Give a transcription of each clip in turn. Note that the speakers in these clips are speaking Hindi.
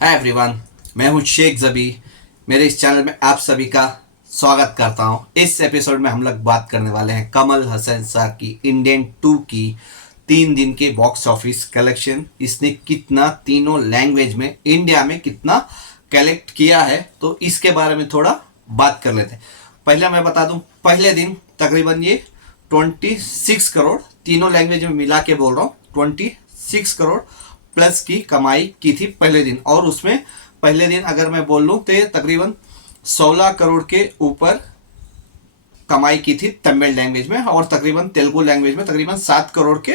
हाय एवरीवन, मैं हूं शेख जबी। मेरे इस चैनल में आप सभी का स्वागत करता हूं। इस एपिसोड में हम लोग बात करने वाले हैं कमल हसन सर की इंडियन 2 की 3 दिन के बॉक्स ऑफिस कलेक्शन। इसने कितना तीनों लैंग्वेज में इंडिया में कितना कलेक्ट किया है, तो इसके बारे में थोड़ा बात कर लेते हैं। पहले मैं बता दूं, पहले दिन तकरीबन ये 26 करोड़, तीनों लैंग्वेज में मिला के बोल रहा हूँ, 26 करोड़ प्लस की कमाई की थी पहले दिन। और उसमें पहले दिन अगर मैं बोल लूँ तो ये तकरीबन 16 करोड़ के ऊपर कमाई की थी तमिल लैंग्वेज में, और तकरीबन तेलुगु लैंग्वेज में तकरीबन 7 करोड़ के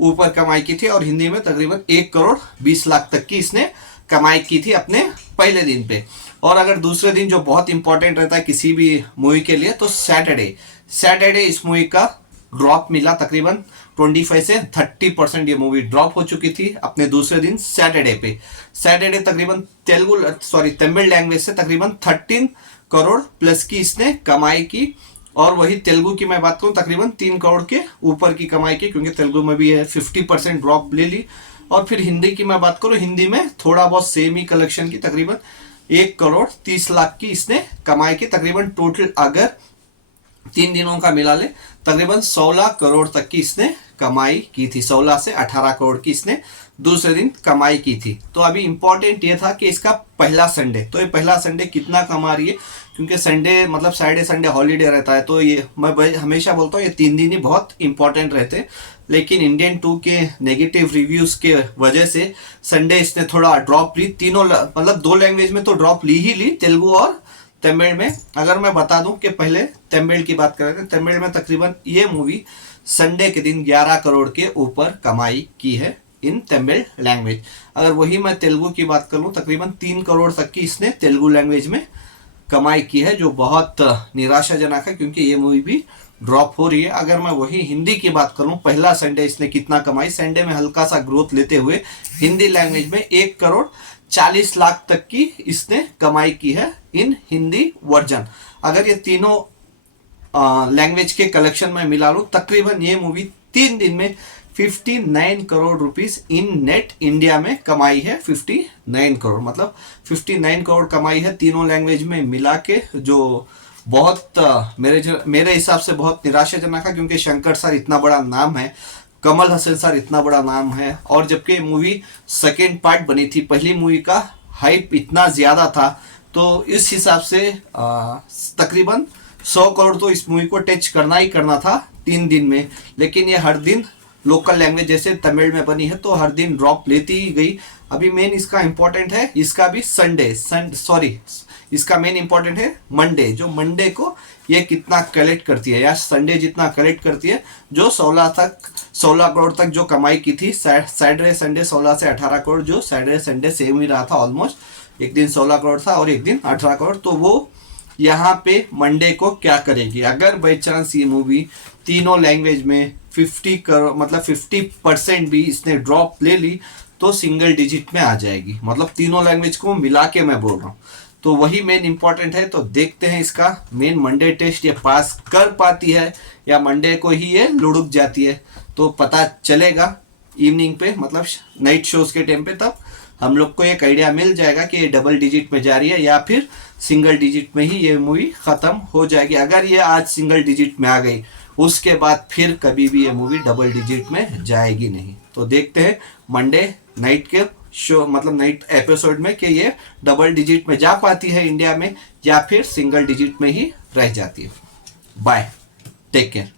ऊपर कमाई की थी, और हिंदी में तकरीबन 1 करोड़ 20 लाख तक की इसने कमाई की थी अपने पहले दिन पे। और अगर दूसरे दिन जो बहुत इंपॉर्टेंट रहता है किसी भी मूवी के लिए, तो सैटरडे इस मूवी का ड्रॉप मिला। तकरीबन 25 से 30% ये मूवी ड्रॉप हो चुकी थी अपने दूसरे दिन सैटरडे पे। सैटरडे तकरीबन तमिल लैंग्वेज से तकरीबन 13 करोड़ प्लस की इसने कमाई की। और वही तेलुगु की मैं बात करूं, तकरीबन 3 करोड़ के ऊपर की कमाई की, क्योंकि तेलुगु में भी है 50% ड्रॉप ले ली। और फिर हिंदी की मैं बात करूं, हिंदी में थोड़ा बहुत सेम ही कलेक्शन की, तकरीबन 1 करोड़ 30 लाख की इसने कमाई की। तकरीबन टोटल अगर 3 दिनों का मिला ले, तकरीबन 16 करोड़ तक की इसने कमाई की थी। 16 से 18 करोड़ की इसने दूसरे दिन कमाई की थी। तो अभी इंपॉर्टेंट ये था कि इसका पहला संडे, तो ये पहला संडे कितना कमा रही है, क्योंकि संडे मतलब सैटरडे संडे हॉलीडे रहता है। तो ये मैं हमेशा बोलता हूँ, ये 3 दिन ही बहुत इंपॉर्टेंट रहते हैं। लेकिन इंडियन 2 के नेगेटिव रिव्यूज के वजह से संडे इसने थोड़ा ड्रॉप ली। तीनों मतलब 2 लैंग्वेज में तो ड्रॉप ली ही ली, तेलुगु और तमिल में। अगर मैं बता दूं कि पहले तमिल की बात करें, तमिल में तकरीबन ये मूवी संडे के दिन 11 करोड़ के ऊपर कमाई की है इन तमिल लैंग्वेज। अगर वही मैं तेलुगु की बात कर लूँ, तकरीबन 3 करोड़ तक की इसने तेलुगु लैंग्वेज में कमाई की है, जो बहुत निराशाजनक है, क्योंकि ये मूवी भी ड्रॉप हो रही है। अगर मैं वही हिंदी की बात करूं, पहला संडे इसने कितना कमाई, संडे में हल्का सा ग्रोथ लेते हुए हिंदी लैंग्वेज में 1 करोड़ 40 लाख तक की इसने कमाई की है इन हिंदी वर्जन। अगर ये तीनों लैंग्वेज के कलेक्शन में मिला लूँ, तकरीबन ये मूवी 3 दिन में 59 crore rupees in net India में कमाई है। 59 करोड़ मतलब 59 करोड़ कमाई है तीनों लैंग्वेज में मिला के, जो बहुत मेरे हिसाब से बहुत निराशाजनक है, क्योंकि शंकर सर इतना बड़ा नाम है, कमल हसन सर इतना बड़ा नाम है, और जबकि मूवी सेकेंड पार्ट बनी थी, पहली मूवी का हाइप इतना ज़्यादा था, तो इस हिसाब से तकरीबन 100 करोड़ तो इस मूवी को टच करना ही करना था 3 दिन में। लेकिन ये हर दिन लोकल लैंग्वेज जैसे तमिल में बनी है, तो हर दिन ड्रॉप लेती ही गई। अभी मेन इसका इंपॉर्टेंट है, इसका भी इसका मेन इंपॉर्टेंट है मंडे, जो मंडे को ये कितना कलेक्ट करती है, या संडे जितना कलेक्ट करती है, जो 16 करोड़ तक जो कमाई की थी। सैटरडे संडे 16 से 18 करोड़, जो सैटरडे संडे सेम ही रहा था ऑलमोस्ट, एक दिन 16 करोड़ था और एक दिन 18 करोड़। तो वो यहाँ पे मंडे को क्या करेगी, अगर बाई चांस ये मूवी तीनों लैंग्वेज में 50 करोड़ मतलब 50% भी इसने ड्रॉप ले ली, तो सिंगल डिजिट में आ जाएगी। मतलब तीनों लैंग्वेज को मिला के मैं बोल रहा हूँ, तो वही मेन इंपॉर्टेंट है। तो देखते हैं इसका मेन मंडे टेस्ट ये पास कर पाती है, या मंडे को ही ये लुढ़क जाती है, तो पता चलेगा इवनिंग पे, मतलब नाइट शोज के टाइम पे। तब हम लोग को एक आइडिया मिल जाएगा कि ये डबल डिजिट में जा रही है या फिर सिंगल डिजिट में ही ये मूवी खत्म हो जाएगी। अगर ये आज सिंगल डिजिट में आ गई, उसके बाद फिर कभी भी ये मूवी डबल डिजिट में जाएगी नहीं। तो देखते हैं मंडे नाइट के शो मतलब नाइट एपिसोड में कि ये डबल डिजिट में जा पाती है इंडिया में, या फिर सिंगल डिजिट में ही रह जाती है। Bye, take care.